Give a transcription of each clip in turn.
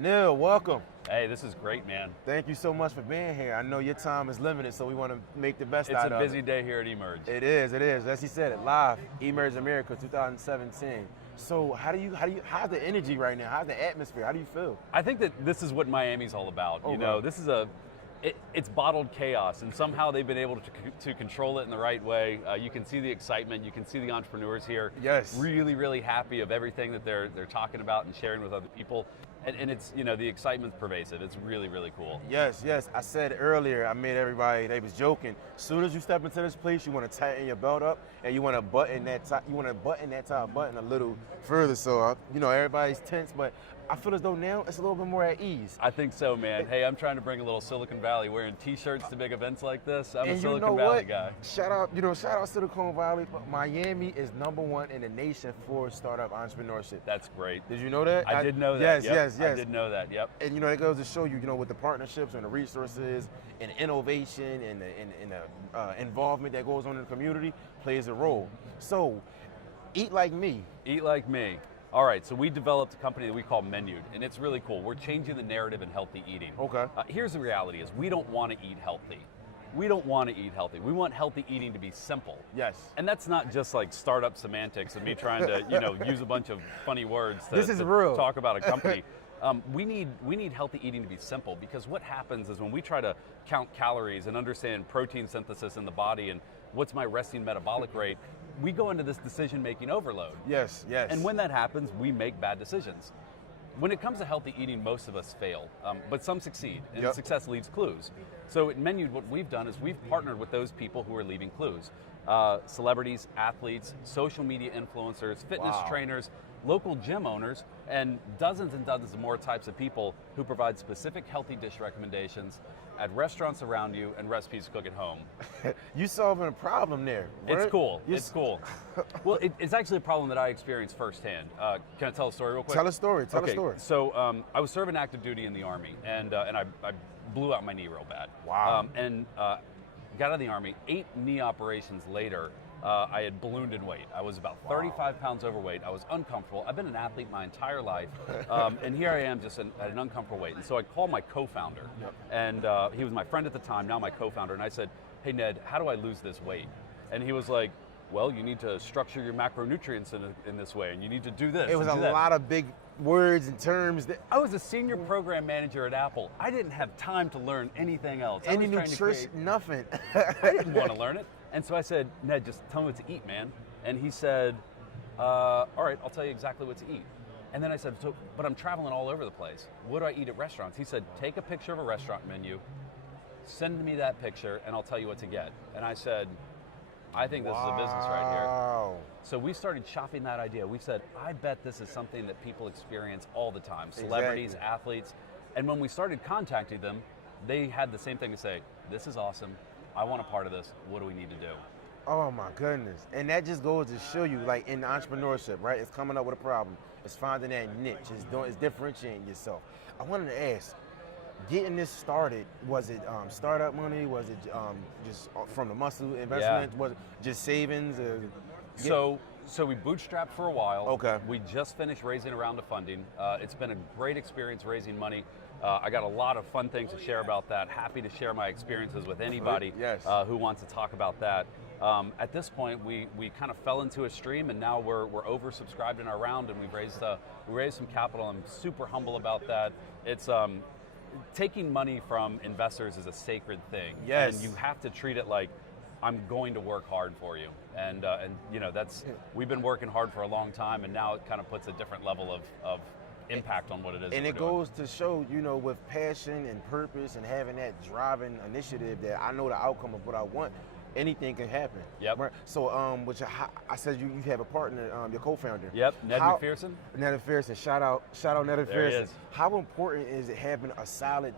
Neil, welcome. Hey, this is great, man. Thank you so much for being here. I know your time is limited, so we want to make the best out of it. It's a busy day here at eMERGE. It is. As he said, it live, eMERGE America 2017. So how's the energy right now? How's the atmosphere? How do you feel? I think that this is what Miami's all about. Okay. You know, this is it's bottled chaos, and somehow they've been able to control it in the right way. You can see the excitement, you can see the entrepreneurs here. Yes. Really, really happy of everything that they're talking about and sharing with other people. And it's, you know, the excitement's pervasive. It's really, really cool. Yes. I said earlier, I made everybody, they was joking. As soon as you step into this place, you want to tighten your belt up and you want to button that top button a little further. So, everybody's tense, but I feel as though now it's a little bit more at ease. I think so, man. Hey, I'm trying to bring a little Silicon Valley, wearing t-shirts to big events like this. I'm a Silicon Valley guy. Shout out Silicon Valley. Miami is #1 in the nation for startup entrepreneurship. That's great. Did you know that? I did know that. Yes. I did know that. Yep. And it goes to show you, with the partnerships and the resources and innovation and the involvement that goes on in the community plays a role. So, eat like me. Eat like me. All right, so we developed a company that we call Menued, and it's really cool. We're changing the narrative in healthy eating. Okay. Here's the reality is we don't want to eat healthy. We don't want to eat healthy. We want healthy eating to be simple. Yes. And that's not just like startup semantics and me trying to, use a bunch of funny words to talk about a company. We need healthy eating to be simple, because what happens is when we try to count calories and understand protein synthesis in the body and what's my resting metabolic rate, we go into this decision-making overload. Yes. And when that happens, we make bad decisions. When it comes to healthy eating, most of us fail, but some succeed, and success leaves clues. So at Menued, what we've done is we've partnered with those people who are leaving clues. Celebrities, athletes, social media influencers, fitness trainers, local gym owners, and dozens of more types of people who provide specific healthy dish recommendations at restaurants around you and recipes to cook at home. You solving a problem there. Right? It's cool. It's cool. Well, it's actually a problem that I experienced firsthand. Can I tell a story real quick? Tell a story. So I was serving active duty in the Army, and I blew out my knee real bad. Wow. Got out of the Army. 8 knee operations later, I had ballooned in weight. I was about 35 pounds overweight. I was uncomfortable. I've been an athlete my entire life, and here I am just at an uncomfortable weight. And so I called my co-founder, and he was my friend at the time, now my co-founder, and I said, "Hey Ned, how do I lose this weight?" And he was like, "Well, you need to structure your macronutrients in this way, and you need to do this." It was a lot of big words and terms. I was a senior program manager at Apple. I didn't have time to learn anything else. Any nutrition, nothing. I didn't want to learn it. And so I said, "Ned, just tell me what to eat, man." And he said, "All right, I'll tell you exactly what to eat." And then I said, "But I'm traveling all over the place. What do I eat at restaurants?" He said, "Take a picture of a restaurant menu, send me that picture, and I'll tell you what to get." And I said, "I think this is a business right here." So we started shopping that idea. We said, "I bet this is something that people experience all the time, celebrities, athletes." And when we started contacting them, they had the same thing to say, "This is awesome. I want a part of this. What do we need to do?" Oh my goodness. And that just goes to show you, like in entrepreneurship, right? It's coming up with a problem. It's finding that niche. It's differentiating yourself. I wanted to ask, getting this started, was it startup money? Was it just from the muscle investment? Was it just savings? So we bootstrapped for a while. Okay. We just finished raising a round of funding. It's been a great experience raising money. I got a lot of fun things to share about that. Happy to share my experiences with anybody who wants to talk about that. At this point, we kind of fell into a stream, and now we're oversubscribed in our round, and we raised some capital. I'm super humble about that. It's taking money from investors is a sacred thing, and you have to treat it like, I'm going to work hard for you, and we've been working hard for a long time, and now it kind of puts a different level of impact on what it is. And it goes to show, with passion and purpose and having that driving initiative that I know the outcome of what I want, anything can happen. Yep. Right? So, I said you have a partner, your co-founder. Yep. Ned McPherson. Ned McPherson. Shout out Ned McPherson. There he is. How important is it having a solid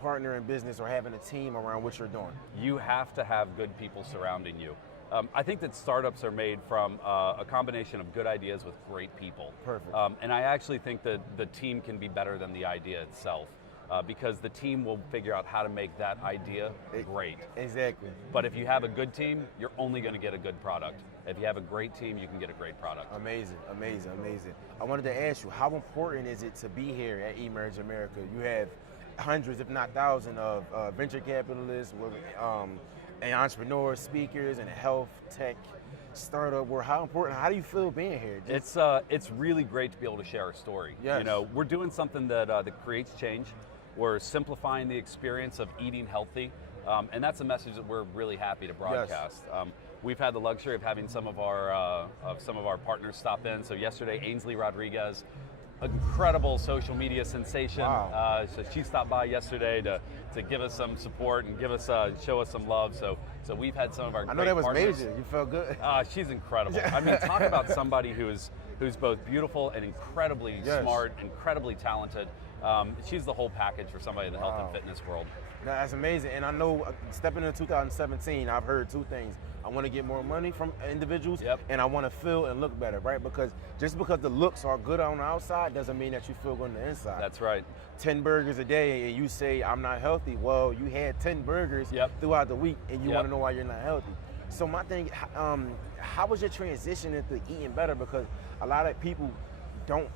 partner in business or having a team around what you're doing? You have to have good people surrounding you. I think that startups are made from a combination of good ideas with great people. Perfect. And I actually think that the team can be better than the idea itself. because the team will figure out how to make that idea great. Exactly. But if you have a good team, you're only going to get a good product. If you have a great team, you can get a great product. Amazing, amazing, amazing. I wanted to ask you, how important is it to be here at eMERGE America? You have hundreds, if not thousands, of venture capitalists, and entrepreneurs, speakers, and health, tech, startup world. How important? How do you feel being here? It's really great to be able to share our story. Yes. You know, we're doing something that creates change. We're simplifying the experience of eating healthy, and that's a message that we're really happy to broadcast. Yes. We've had the luxury of having some of our partners stop in. So yesterday, Ainsley Rodriguez, incredible social media sensation. Wow. So she stopped by yesterday to give us some support and show us some love. So we've had some of our great partners. I know that was major. You felt good. She's incredible. I mean, talk about somebody who's both beautiful and incredibly smart, incredibly talented. She's the whole package for somebody in the health and fitness world. No, that's amazing. And I know stepping into 2017, I've heard two things. I want to get more money from individuals, and I want to feel and look better, right? Because just because the looks are good on the outside doesn't mean that you feel good on the inside. That's right. 10 burgers a day and you say, I'm not healthy. Well, you had 10 burgers throughout the week and you want to know why you're not healthy. So my thing, how was your transition into eating better? Because a lot of people don't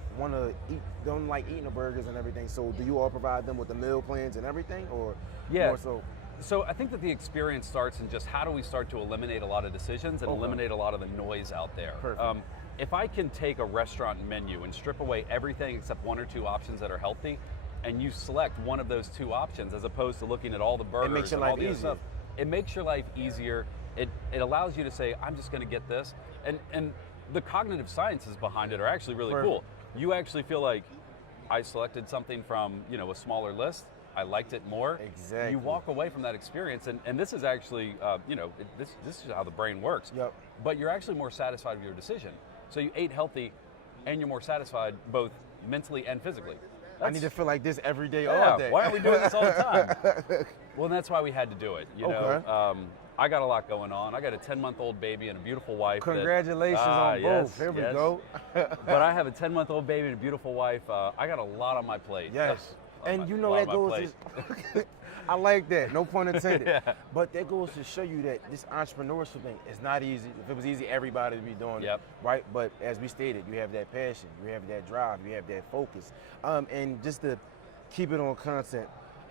like eating the burgers and everything. So do you all provide them with the meal plans and everything, or more so? So I think that the experience starts in just how do we start to eliminate a lot of decisions and eliminate a lot of the noise out there. Perfect. If I can take a restaurant menu and strip away everything except one or two options that are healthy, and you select one of those two options as opposed to looking at all the burgers and all the other stuff, it makes your life easier. It allows you to say, I'm just going to get this. And the cognitive sciences behind it are actually really cool. You actually feel like I selected something from a smaller list. I liked it more. Exactly. You walk away from that experience, and this is actually, this is how the brain works. Yep. But you're actually more satisfied with your decision. So you ate healthy, and you're more satisfied both mentally and physically. I need to feel like this every day, all day. Why aren't we doing this all the time? Well, that's why we had to do it. You know, I got a lot going on. I got a 10-month-old baby and a beautiful wife. Congratulations on both. Here we go. But I have a 10-month-old baby and a beautiful wife. I got a lot on my plate. Yes. And you know that goes to, I like that, no pun intended. But that goes to show you that this entrepreneurship thing is not easy. If it was easy, everybody would be doing it, right? But as we stated, you have that passion, you have that drive, you have that focus. And just to keep it on content,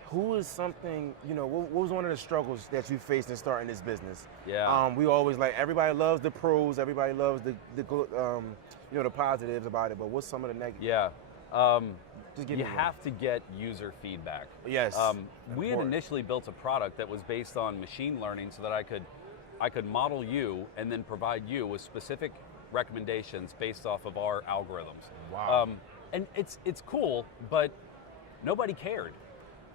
who is something, what was one of the struggles that you faced in starting this business? We always everybody loves the pros, everybody loves the positives about it, but what's some of the negatives? You have to get user feedback. Yes. We had initially built a product that was based on machine learning so that I could model you and then provide you with specific recommendations based off of our algorithms. Wow. And it's cool, but nobody cared.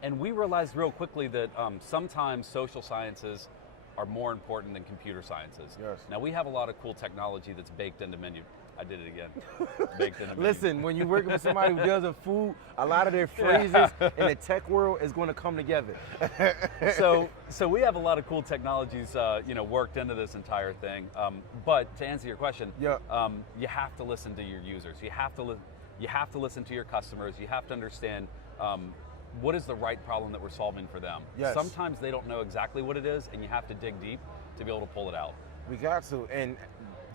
And we realized real quickly that sometimes social sciences are more important than computer sciences. Yes. Now we have a lot of cool technology that's baked into menu. I did it again. Baked into menu. Listen, when you're working with somebody who does a food, a lot of their phrases in the tech world is going to come together. So we have a lot of cool technologies, worked into this entire thing. But to answer your question, you have to listen to your users. You have to listen to your customers. You have to understand what is the right problem that we're solving for them. Yes. Sometimes they don't know exactly what it is, and you have to dig deep to be able to pull it out. We got to, and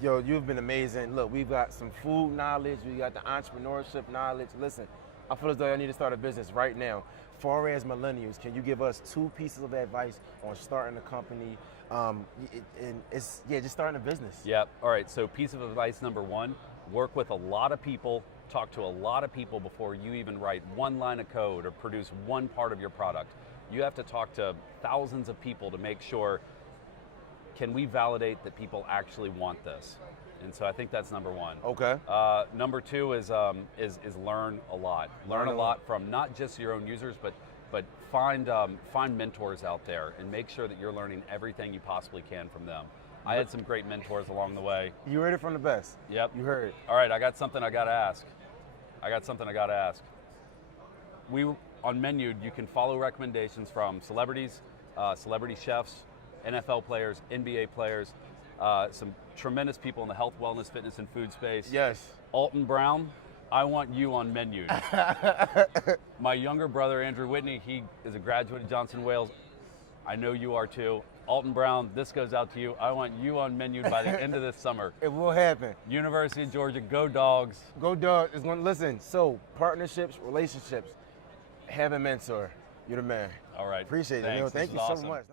you've been amazing. Look, we've got some food knowledge, we got the entrepreneurship knowledge. Listen, I feel as though I need to start a business right now. Far as millennials, can you give us 2 pieces of advice on starting a company? Just starting a business. All right, so piece of advice number 1, work with a lot of people, talk to a lot of people before you even write one line of code or produce one part of your product. You have to talk to thousands of people to make sure, can we validate that people actually want this? And so I think that's number 1. Okay. Number 2 is learn a lot. Learn a lot from not just your own users, but find mentors out there and make sure that you're learning everything you possibly can from them. I had some great mentors along the way. You heard it from the best. Yep. You heard it. All right, I got something I got to ask. On Menu, you can follow recommendations from celebrities, celebrity chefs, NFL players, NBA players, some tremendous people in the health, wellness, fitness, and food space. Yes. Alton Brown, I want you on menu. My younger brother, Andrew Whitney, he is a graduate of Johnson Wales. I know you are too. Alton Brown, this goes out to you. I want you on menu by the end of this summer. It will happen. University of Georgia, go Dogs. Go Dogs. It's going to listen. So partnerships, relationships, have a mentor. You're the man. All right. Appreciate it. Thanks. Thank you so much.